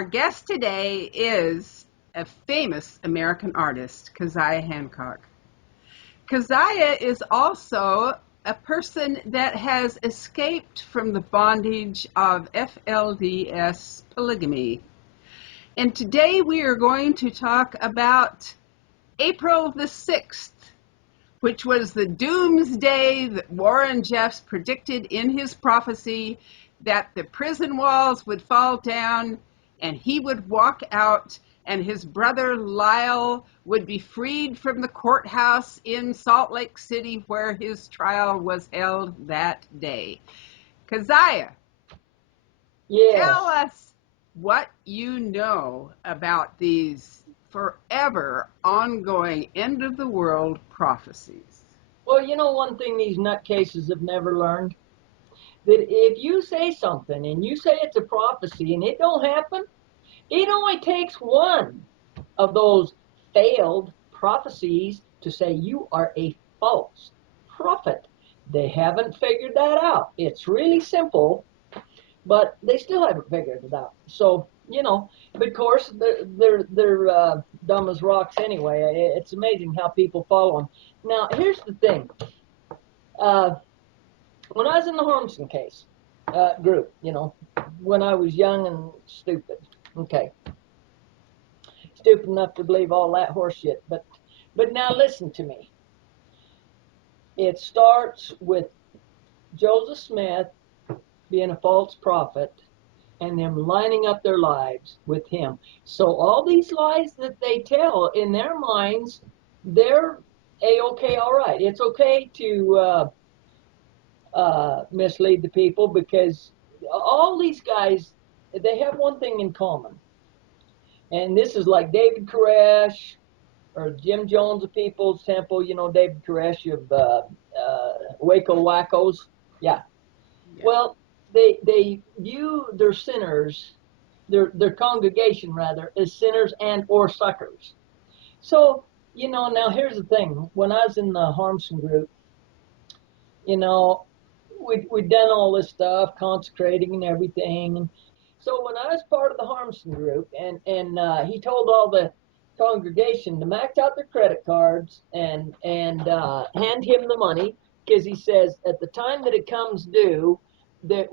Our guest today is a famous American artist, Kaziah Hancock. Kaziah is also a person that has escaped from the bondage of FLDS Polygamy. And today we are going to talk about April the 6th, which was the doomsday that Warren Jeffs predicted in his prophecy, that the prison walls would fall down and he would walk out and his brother Lyle would be freed from the courthouse in Salt Lake City where his trial was held that day. Kaziah, yes. Tell us what you know about these forever ongoing end of the world prophecies. Well, you know one thing these nutcases have never learned? That if you say something and you say it's a prophecy and it don't happen, it only takes one of those failed prophecies to say you are a false prophet. They haven't figured that out. It's really simple, but they still haven't figured it out. So, you know, but of course, they're dumb as rocks anyway. It's amazing how people follow them. Now, here's the thing. When I was in the Harmson case group, you know, when I was young and stupid, okay, stupid enough to believe all that horse shit. But now listen to me. It starts with Joseph Smith being a false prophet and them lining up their lives with him. So all these lies that they tell in their minds, they're A-okay, all right. It's okay to mislead the people because all these guys, they have one thing in common. And this is like David Koresh or Jim Jones of People's Temple, you know, David Koresh of Waco Wackos. Yeah. Well, they view their sinners, their congregation rather, as sinners and or suckers. So, you know, now here's the thing. When I was in the Harmson group, you know, we'd done all this stuff, consecrating and everything. And so when I was part of the Harmson group, and he told all the congregation to max out their credit cards and hand him the money, because he says at the time that it comes due, that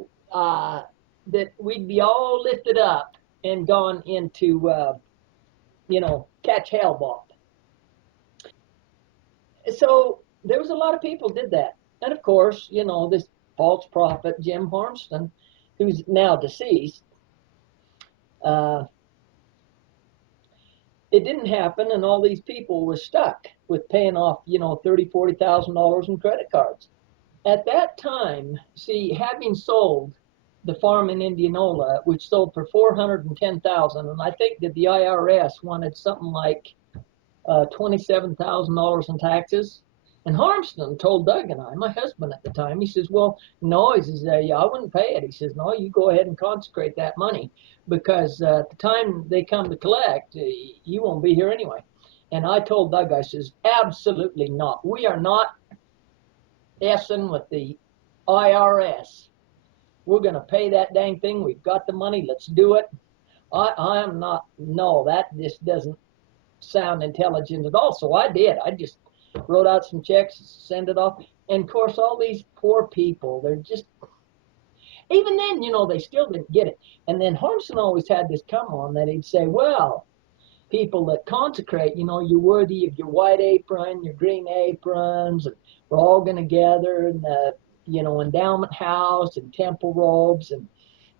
we'd be all lifted up and gone into you know, catch hell ball. So there was a lot of people did that. And of course, you know, this false prophet, Jim Harmston, who's now deceased, it didn't happen, and all these people were stuck with paying off, you know, $30,000, $40,000 in credit cards. At that time, see, having sold the farm in Indianola, which sold for $410,000, and I think that the IRS wanted something like $27,000 in taxes. And Harmston told Doug and I, my husband at the time, he says, well, no, he says, yeah, I wouldn't pay it. He says, no, you go ahead and consecrate that money because at the time they come to collect, you won't be here anyway. And I told Doug, I says, absolutely not. We are not effing with the IRS. We're going to pay that dang thing. We've got the money. Let's do it. I am not, no, that just doesn't sound intelligent at all. So I did. I just wrote out some checks, send it off. And of course, all these poor people, they're just, even then, you know, they still didn't get it. And then Harmson always had this come on that he'd say, well, people that consecrate, you know, you're worthy of your white apron, your green aprons, and we're all going to gather in the, you know, endowment house and temple robes,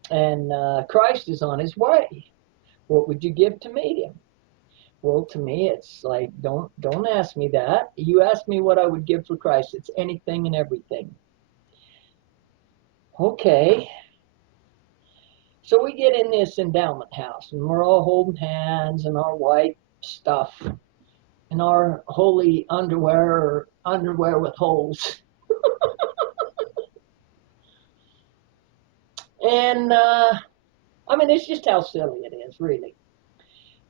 and Christ is on his way. What would you give to meet him? Well, to me, it's like, don't ask me that. You ask me what I would give for Christ. It's anything and everything. Okay. So we get in this endowment house, and we're all holding hands in our white stuff, in our holy underwear or underwear with holes. And, I mean, it's just how silly it is, really.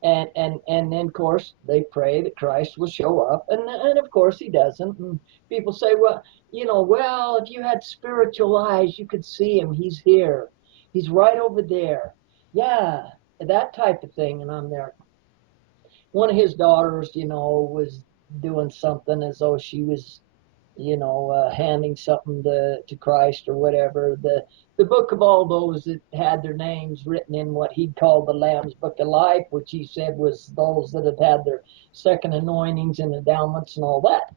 And then, of course, they pray that Christ will show up. And of course, he doesn't. And people say, well, you know, well, if you had spiritual eyes, you could see him. He's here. He's right over there. Yeah. that type of thing. And I'm there. One of his daughters, was doing something as though she was, handing something to Christ or whatever. The book of all those that had their names written in what he'd called the Lamb's Book of Life, which he said was those that had their second anointings and endowments and all that.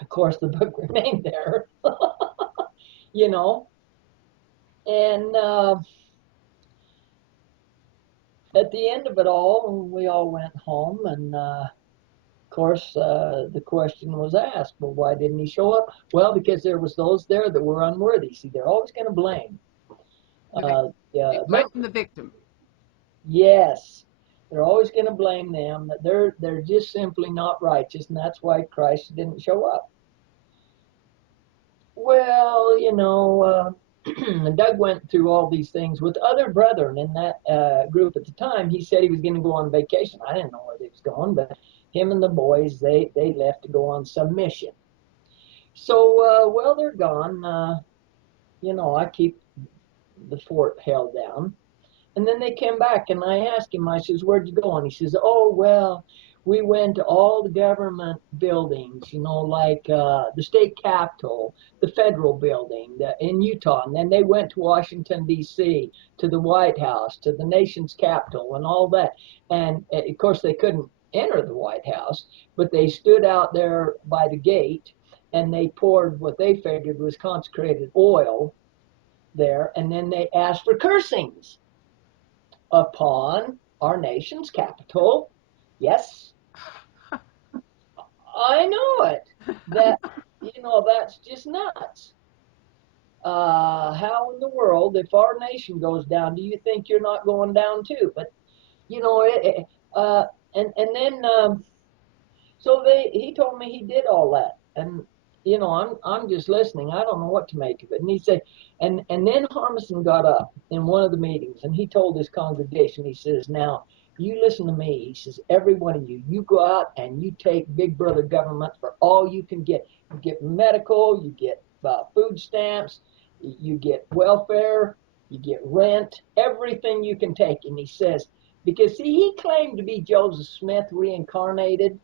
Of course, the book remained there, you know. And at the end of it all, we all went home, and of course, the question was asked, well, why didn't he show up? Well, because there was those there that were unworthy. See, they're always going to blame. They blame the victim. Yes, they're always going to blame them. That they're just simply not righteous, and that's why Christ didn't show up. Well, Doug went through all these things with other brethren in that group at the time. He said he was going to go on vacation. I didn't know where he was going, but him and the boys, they left to go on some mission. So, well, they're gone. I keep the fort held down. And then they came back, and I asked him, I says, where'd you go? And he says, oh, well, we went to all the government buildings, like the state capitol, the federal building in Utah. And then they went to Washington, D.C., to the White House, to the nation's capital, and all that. And, of course, they couldn't enter the White House, but they stood out there by the gate, and they poured what they figured was consecrated oil there, and then they asked for cursings upon our nation's capital. Yes, I know it. That's just nuts. How in the world, if our nation goes down, do you think you're not going down too? But and then so he told me he did all that, and I'm just listening. I don't know what to make of it. And he said, and then Harmison got up in one of the meetings, and he told his congregation, he says, now you listen to me. He says, every one of you go out and you take big brother government for all you can get. You get medical, you get food stamps, you get welfare, you get rent, everything you can take. And he says, because see, he claimed to be Joseph Smith reincarnated.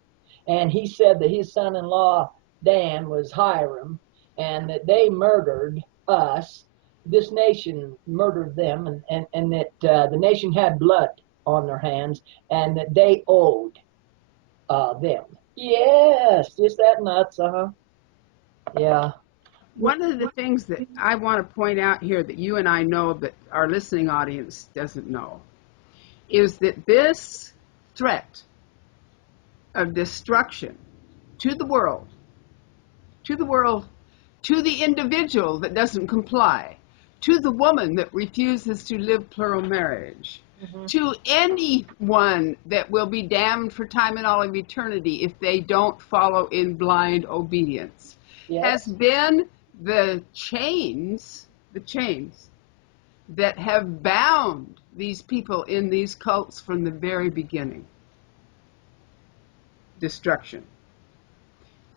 And he said that his son-in-law, Dan, was Hiram, and that they murdered us. This nation murdered them, and that the nation had blood on their hands, and that they owed them. Yes, just that nuts, Yeah. One of the things that I want to point out here that you and I know but our listening audience doesn't know is that this threat of destruction to the world, to the individual that doesn't comply, to the woman that refuses to live plural marriage, to anyone that will be damned for time and all of eternity if they don't follow in blind obedience, has been the chains that have bound these people in these cults from the very beginning. Destruction.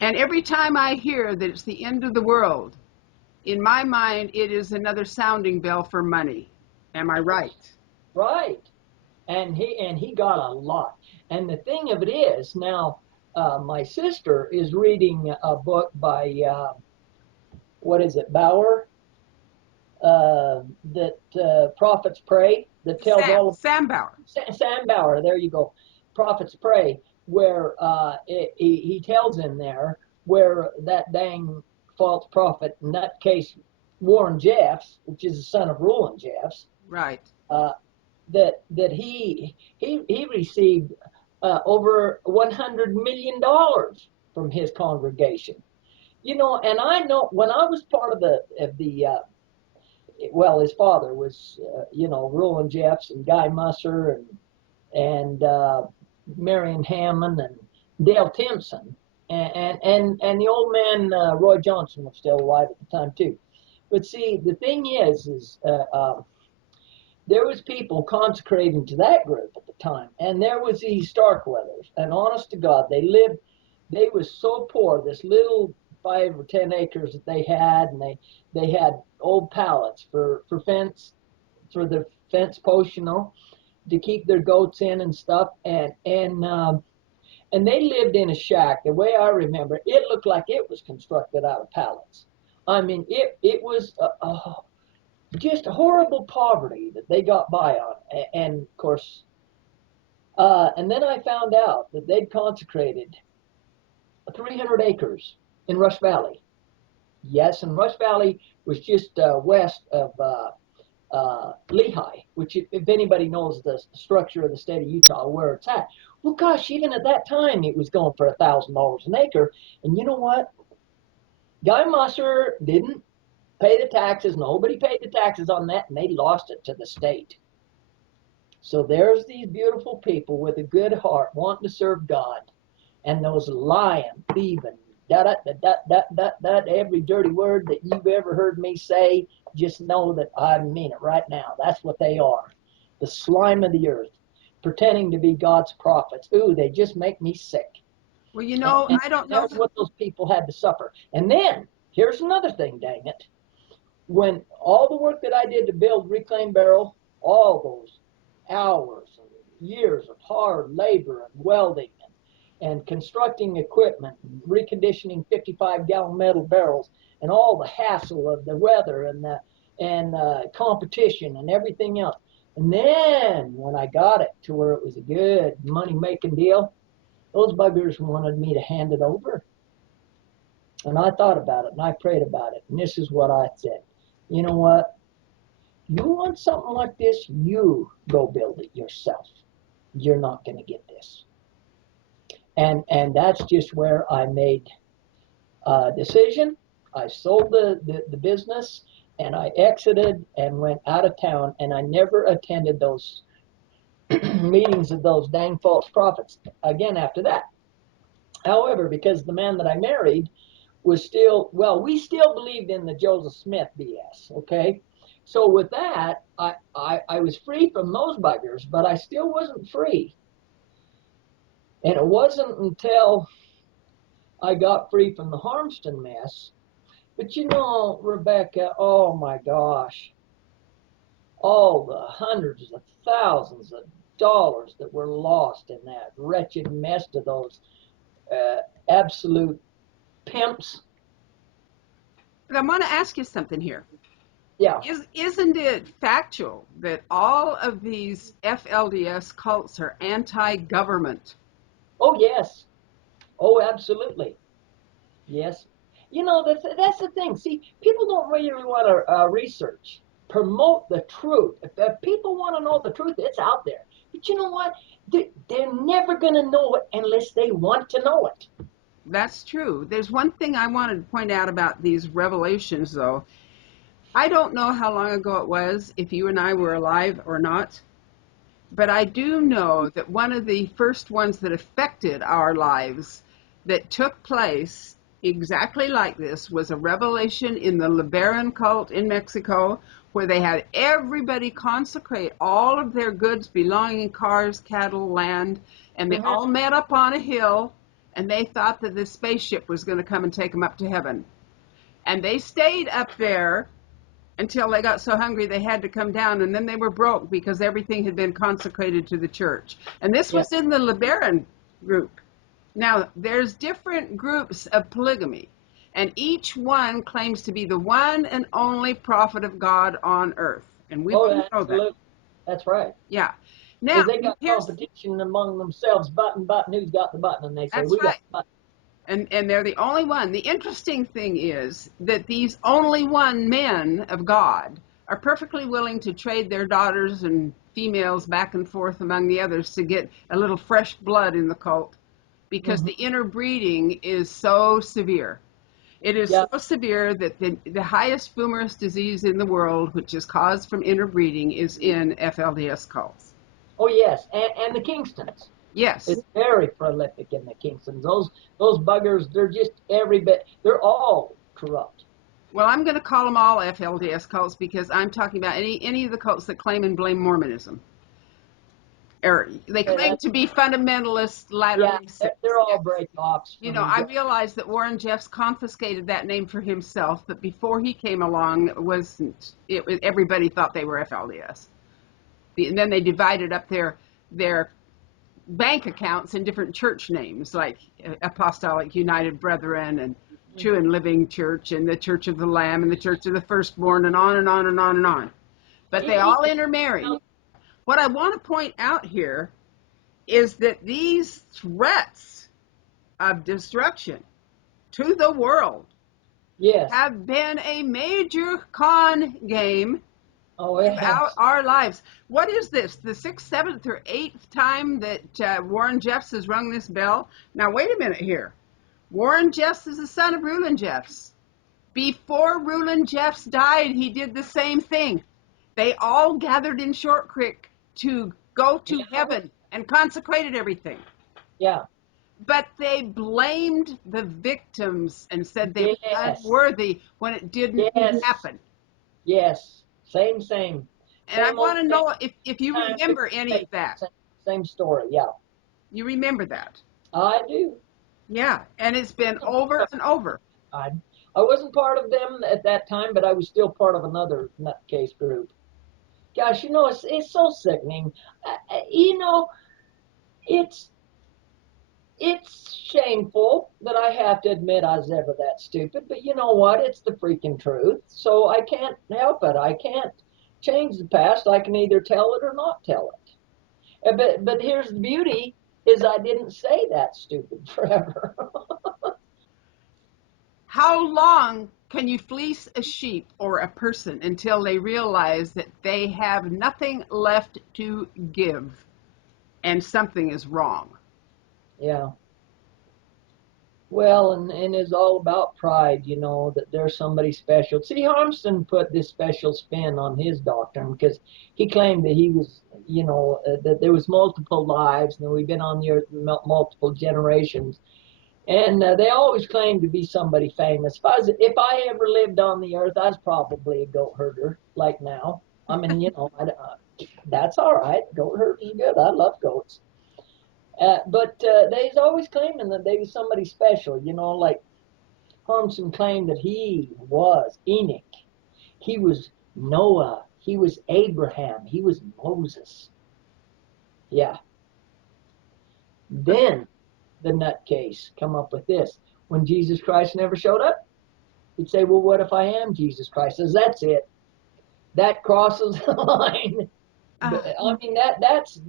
And every time I hear that it's the end of the world, in my mind, it is another sounding bell for money. Am I right? Right. And he got a lot. And the thing of it is, now, my sister is reading a book by, what is it, Bauer? That Prophets Pray, that tells all of Sam Bauer. Sam Bauer, there you go. Prophets Pray, where he tells in there where that dang false prophet, in that case Warren Jeffs, which is the son of Roland Jeffs, right? That he received over $100 million from his congregation. And I know when I was part of the well, his father was, Roland Jeffs and Guy Musser and Marion Hammond and Dale Timpson and the old man Roy Johnson was still alive at the time too. But see, the thing is there was people consecrating to that group at the time, and there was these Starkweathers, and honest to God, they was so poor, this little 5 or 10 acres that they had, and they had old pallets for fence, for the fence post, to keep their goats in and stuff. And they lived in a shack. The way I remember, it looked like it was constructed out of pallets. I mean, it was just horrible poverty that they got by on. And of course, and then I found out that they'd consecrated 300 acres in Rush Valley. Yes, and Rush Valley was just west of Lehigh, which if anybody knows the structure of the state of Utah, where it's at. Well, gosh, even at that time, it was going for $1,000 an acre. And you know what? Guy Musser didn't pay the taxes. Nobody paid the taxes on that, and they lost it to the state. So there's these beautiful people with a good heart wanting to serve God, and those lying, thieving, every dirty word that you've ever heard me say, just know that I mean it right now. That's what they are. The slime of the earth, pretending to be God's prophets. Ooh, they just make me sick. Well, And I don't know. that's what those people had to suffer. And then, here's another thing, dang it. When all the work that I did to build Reclaim Barrel, all those hours and years of hard labor and welding and constructing equipment, and reconditioning 55-gallon metal barrels, and all the hassle of the weather and competition and everything else. And then when I got it to where it was a good money-making deal, those buggers wanted me to hand it over. And I thought about it, and I prayed about it, and this is what I said. You know what? You want something like this, you go build it yourself. You're not going to get this. And that's just where I made a decision. I sold the business, and I exited and went out of town, and I never attended those meetings of those dang false prophets again after that. However, because the man that I married was still, well, we still believed in the Joseph Smith BS, okay? So with that, I was free from those buggers, but I still wasn't free. And it wasn't until I got free from the Harmston mess. But Rebecca, oh my gosh, all the hundreds of thousands of dollars that were lost in that wretched mess to those absolute pimps. But I want to ask you something here. Yeah. Isn't it factual that all of these FLDS cults are anti-government? Oh, yes. Oh, absolutely. Yes. That's the thing. See, people don't really want to research, promote the truth. If people want to know the truth, it's out there. But you know what? They're never going to know it unless they want to know it. That's true. There's one thing I wanted to point out about these revelations, though. I don't know how long ago it was, if you and I were alive or not, but I do know that one of the first ones that affected our lives that took place exactly like this was a revelation in the Liberan cult in Mexico, where they had everybody consecrate all of their goods belonging, cars, cattle, land, and they all met up on a hill, and they thought that this spaceship was going to come and take them up to heaven. And they stayed up there until they got so hungry they had to come down, and then they were broke because everything had been consecrated to the church. And this was in the Liberan group. Now, there's different groups of polygamy, and each one claims to be the one and only prophet of God on earth. And we know that. That's right. Yeah. Now, they got competition among themselves, button, who's got the button, and they say, we got the button. And they're the only one. The interesting thing is that these only one men of God are perfectly willing to trade their daughters and females back and forth among the others to get a little fresh blood in the cult, because the interbreeding is so severe. It is so severe that the highest fumarous disease in the world, which is caused from interbreeding, is in FLDS cults. Oh, yes, and the Kingstons. Yes. It's very prolific in the Kingstons. Those buggers, they're just every bit, they're all corrupt. Well, I'm going to call them all FLDS cults because I'm talking about any of the cults that claim and blame Mormonism. Or they claim to be fundamentalist Latter-day Saints. They're all break-offs. I realize that Warren Jeffs confiscated that name for himself, but before he came along, everybody thought they were FLDS. And then they divided up their bank accounts in different church names, like Apostolic United Brethren and True and Living Church and the Church of the Lamb and the Church of the Firstborn and on and on and on and on. But they all intermarried. What I want to point out here is that these threats of destruction to the world have been a major con game throughout our lives. What is this? The 6th, 7th, or 8th time that Warren Jeffs has rung this bell? Now, wait a minute here. Warren Jeffs is the son of Reuel Jeffs. Before Reuel Jeffs died, he did the same thing. They all gathered in Short Creek to go to heaven and consecrated everything. Yeah. But they blamed the victims and said they were unworthy when it didn't happen. Yes. Same. And same I want to know if you remember any of that. Same story, yeah. You remember that? I do. Yeah, and it's been over and over. I wasn't part of them at that time, but I was still part of another nutcase group. Gosh, it's so sickening. It's shameful that I have to admit I was ever that stupid, but you know what? It's the freaking truth. So I can't help it. I can't change the past. I can either tell it or not tell it. But here's the beauty, is I didn't say that stupid forever. How long can you fleece a sheep or a person until they realize that they have nothing left to give and something is wrong? Yeah. Well, and it's all about pride, that there's somebody special. See, Harmston put this special spin on his doctrine because he claimed that he was, that there was multiple lives and that we've been on the earth multiple generations. And they always claimed to be somebody famous. If I ever lived on the earth, I was probably a goat herder like now. I mean, that's all right. Goat herders is good. I love goats. But they's always claiming that they was somebody special, like Harmson claimed that he was Enoch, he was Noah, he was Abraham, he was Moses. Yeah. Then the nutcase come up with this. When Jesus Christ never showed up, he'd say, well, what if I am Jesus Christ? Says, that's it. That crosses the line. But, I mean, that's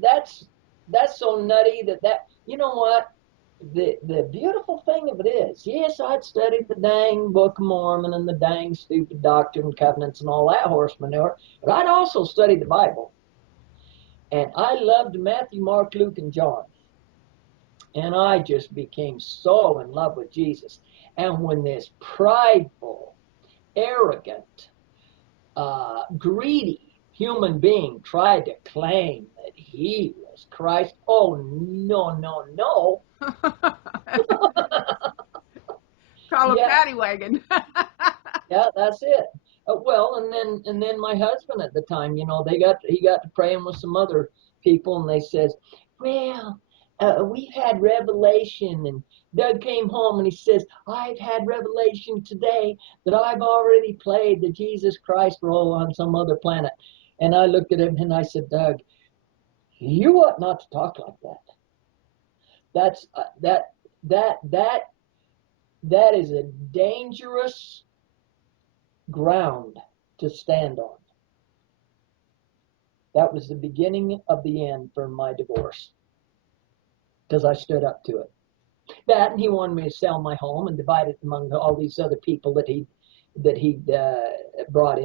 so nutty that you know what? The beautiful thing of it is, yes, I'd studied the dang Book of Mormon and the dang stupid Doctrine and Covenants and all that horse manure, but I'd also studied the Bible. And I loved Matthew, Mark, Luke, and John. And I just became so in love with Jesus. And when this prideful, arrogant, greedy human being tried to claim that he was Christ, oh, no. Call a paddy wagon. Yeah, that's it. Well, and then my husband at the time, he got to praying with some other people, and they says, well, we've had revelation, and Doug came home and he says, I've had revelation today that I've already played the Jesus Christ role on some other planet. And I looked at him and I said, Doug, you ought not to talk like that. That's that is a dangerous ground to stand on. That was the beginning of the end for my divorce, because I stood up to it. That, and he wanted me to sell my home and divide it among all these other people that he'd brought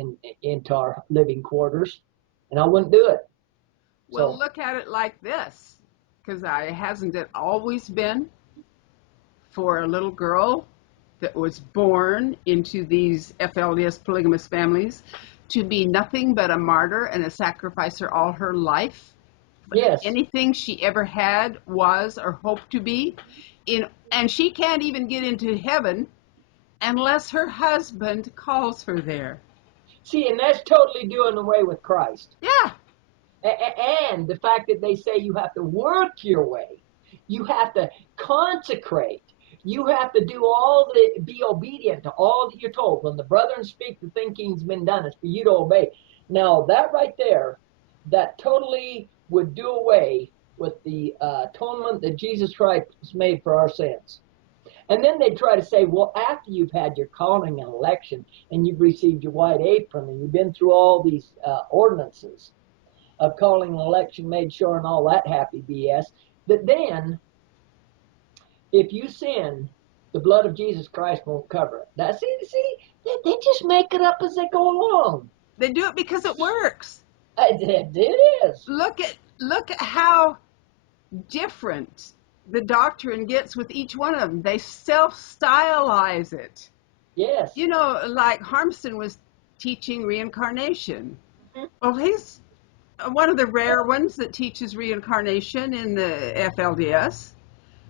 into our living quarters, and I wouldn't do it. Well, look at it like this, Kaziah, hasn't it always been for a little girl that was born into these FLDS polygamous families to be nothing but a martyr and a sacrificer all her life? Yes. Anything she ever had, was, or hoped to be, and she can't even get into heaven unless her husband calls her there. See, and that's totally doing away with Christ. Yeah. And the fact that they say you have to work your way, you have to consecrate, you have to be obedient to all that you're told. When the brethren speak, the thinking's been done. It's for you to obey. Now, that right there that totally would do away with the atonement that Jesus Christ made for our sins. And then they try to say, well, after you've had your calling and election and you've received your white apron and you've been through all these ordinances of calling and election made sure and all that happy BS, that then if you sin, the blood of Jesus Christ won't cover it. That's it. See, they just make it up as they go along. They do it because it works. It is. Look at how different the doctrine gets with each one of them. They self-stylize it. Yes. You know, like Harmson was teaching reincarnation. Mhm. Well, he's one of the rare ones that teaches reincarnation in the FLDS.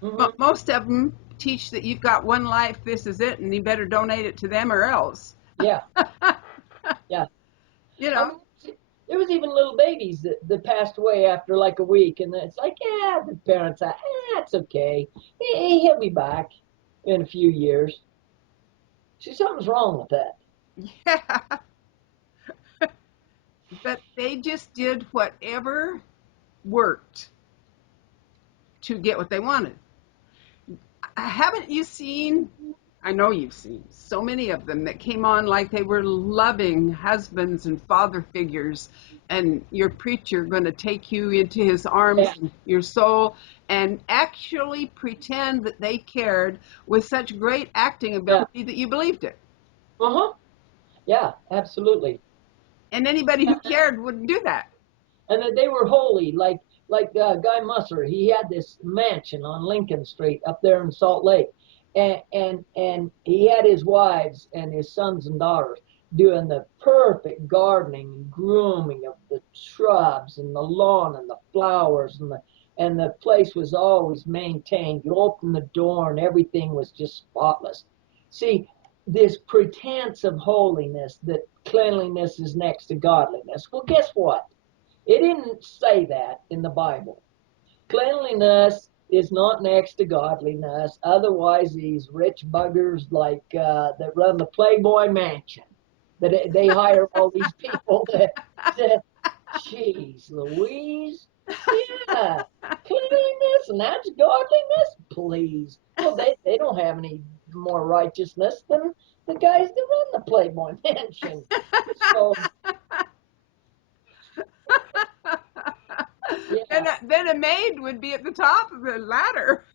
Mhm. Most of them teach that you've got one life, this is it, and you better donate it to them or else. Yeah. Yeah. You I know, mean, there was even little babies that passed away after like a week, and it's like, yeah, the parents, it's okay. He'll be back in a few years. See, something's wrong with that. yeah. But they just did whatever worked to get what they wanted. Haven't you seen? I know you've seen so many of them that came on like they were loving husbands and father figures, and your preacher going to take you into his arms, Yeah. and your soul, and actually pretend that they cared with such great acting Yeah. ability that you believed it. Uh-huh. Yeah, absolutely. And anybody who cared wouldn't do that. And that they were holy, like Guy Musser. He had this mansion on Lincoln Street up there in Salt Lake, and he had his wives and his sons and daughters doing the perfect gardening and grooming of the shrubs and the lawn and the flowers, and the place was always maintained. You open the door and everything was just spotless. See, this pretense of holiness, that cleanliness is next to godliness. Well, guess what? It didn't say that in the Bible. Cleanliness is not next to godliness. Otherwise, these rich buggers like that run the Playboy Mansion, that they hire all these people that, jeez, Louise, yeah, cleanliness and that's godliness, please. Well, they don't have any more righteousness than the guys that run the Playboy Mansion. So yeah. Then a maid would be at the top of the ladder.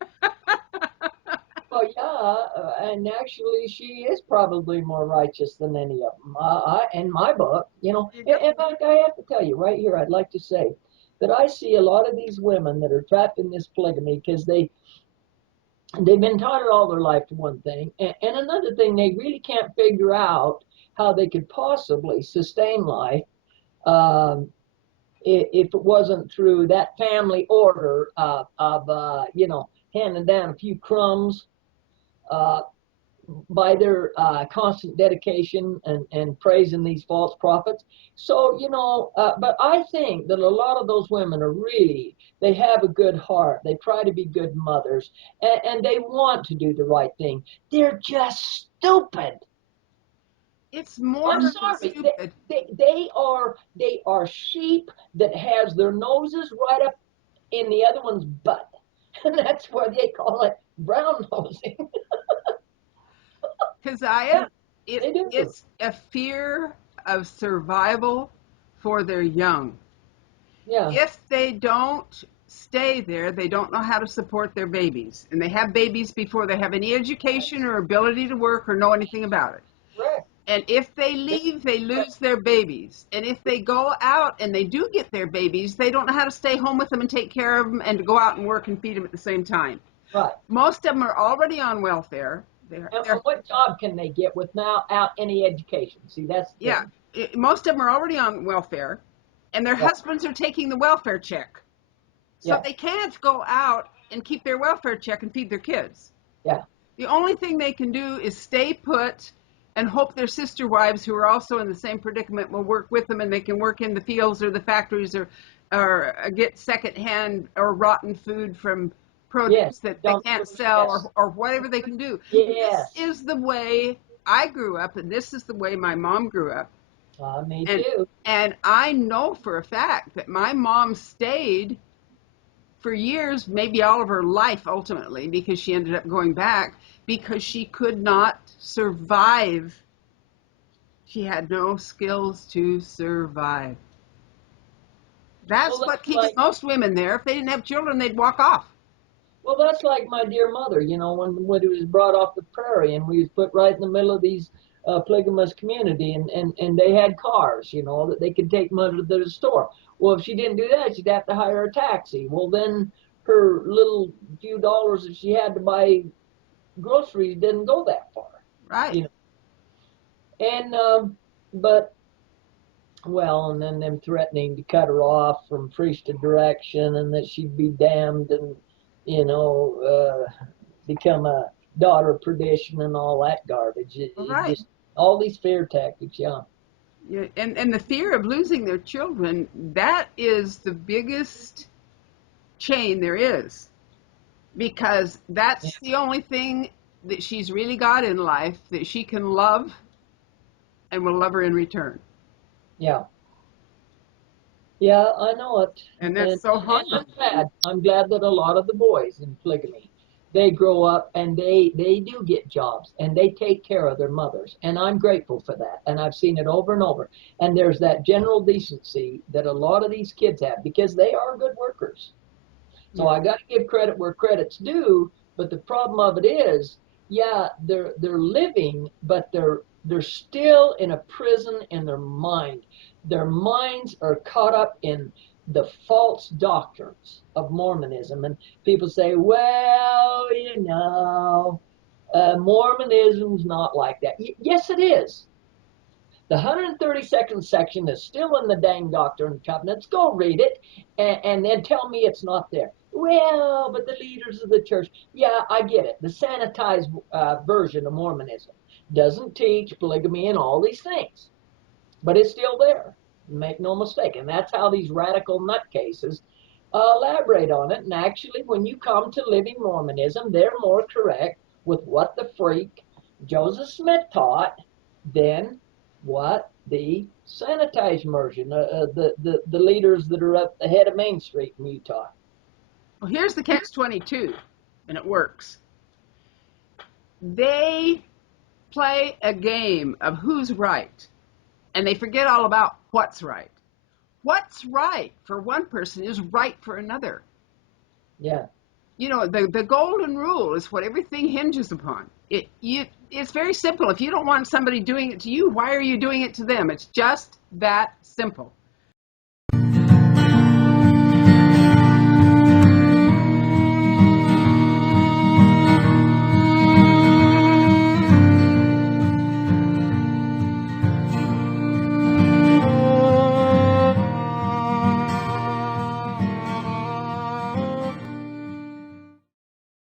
Well, yeah, and actually, she is probably more righteous than any of them. In my book, You go. in fact, I have to tell you right here, I'd like to say that I see a lot of these women that are trapped in this polygamy because they've been taught it all their life to one thing, and another thing, they really can't figure out how they could possibly sustain life um, if it wasn't through that family order of handing down a few crumbs uh, by their constant dedication and praising these false prophets. So, but I think that a lot of those women are really, they have a good heart. They try to be good mothers and they want to do the right thing. They're just stupid. It's more I'm than sorry. stupid. They are sheep that has their noses right up in the other one's butt. And that's why they call it brown nosing. Kaziah, They do. it's a fear of survival for their young. Yeah. If they don't stay there, they don't know how to support their babies. And they have babies before they have any education or ability to work or know anything about it. Correct. And if they leave, they lose their babies. And if they go out and they do get their babies, they don't know how to stay home with them and take care of them and to go out and work and feed them at the same time. Right. Most of them are already on welfare. And what job can they get without any education? See, that's the Yeah, thing. most of them are already on welfare, and their Yeah. husbands are taking the welfare check. So Yeah. they can't go out and keep their welfare check and feed their kids. Yeah. The only thing they can do is stay put and hope their sister wives who are also in the same predicament will work with them, and they can work in the fields or the factories or get secondhand or rotten food from Yes. produce that they Junk can't food. sell, Yes. or whatever they can do. This Yes. is the way I grew up, and this is the way my mom grew up. Me And too. and I know for a fact that my mom stayed for years, maybe all of her life ultimately, because she ended up going back because she could not survive. She had no skills to survive. That's Well, what that's keeps like most women there. If they didn't have children, they'd walk off. that's like my dear mother. You know, when he was brought off the prairie and we was put right in the middle of these polygamous community, and they had cars, you know, that they could take money to the store. Well, if she didn't do that, she'd have to hire a taxi. Well, then her little few dollars that she had to buy groceries didn't go that far, Right. you know. And but well, and then them threatening to cut her off from priesthood direction, and that she'd be damned, and you know, become a daughter of perdition, and all that garbage. It Right. just all these fear tactics, yeah. Yeah, and the fear of losing their children, that is the biggest chain there is, because Yeah, that's the only thing that she's really got in life that she can love and will love her in return. yeah, yeah, I know it, And and that's so and hard. I'm glad. I'm glad that a lot of the boys in polygamy, they grow up and they do get jobs and they take care of their mothers, and I'm grateful for that. And I've seen it over and over. And there's that general decency that a lot of these kids have because they are good workers. So Yeah. I got to give credit where credit's due. But the problem of it is, yeah, they're living, but they're still in a prison in their mind. Their minds are caught up in the false doctrines of Mormonism, and people say, well, Mormonism's not like that. Yes, it is. The 132nd section is still in the dang Doctrine and Covenants. Go read it and then tell me it's not there. Well, but the leaders of the church, yeah, I get it. The sanitized version of Mormonism doesn't teach polygamy and all these things, but it's still there. Make no mistake. And that's how these radical nutcases elaborate on it. And actually, when you come to living Mormonism, they're more correct with what the freak Joseph Smith taught than what the sanitized version, the leaders that are up the head of Main Street in Utah. Well, here's the catch 22, and it works. They play a game of who's right, and they forget all about what's right. What's right for one person is right for another. Yeah, You know, the golden rule is what everything hinges upon. It's very simple. If you don't want somebody doing it to you, why are you doing it to them? It's just that simple.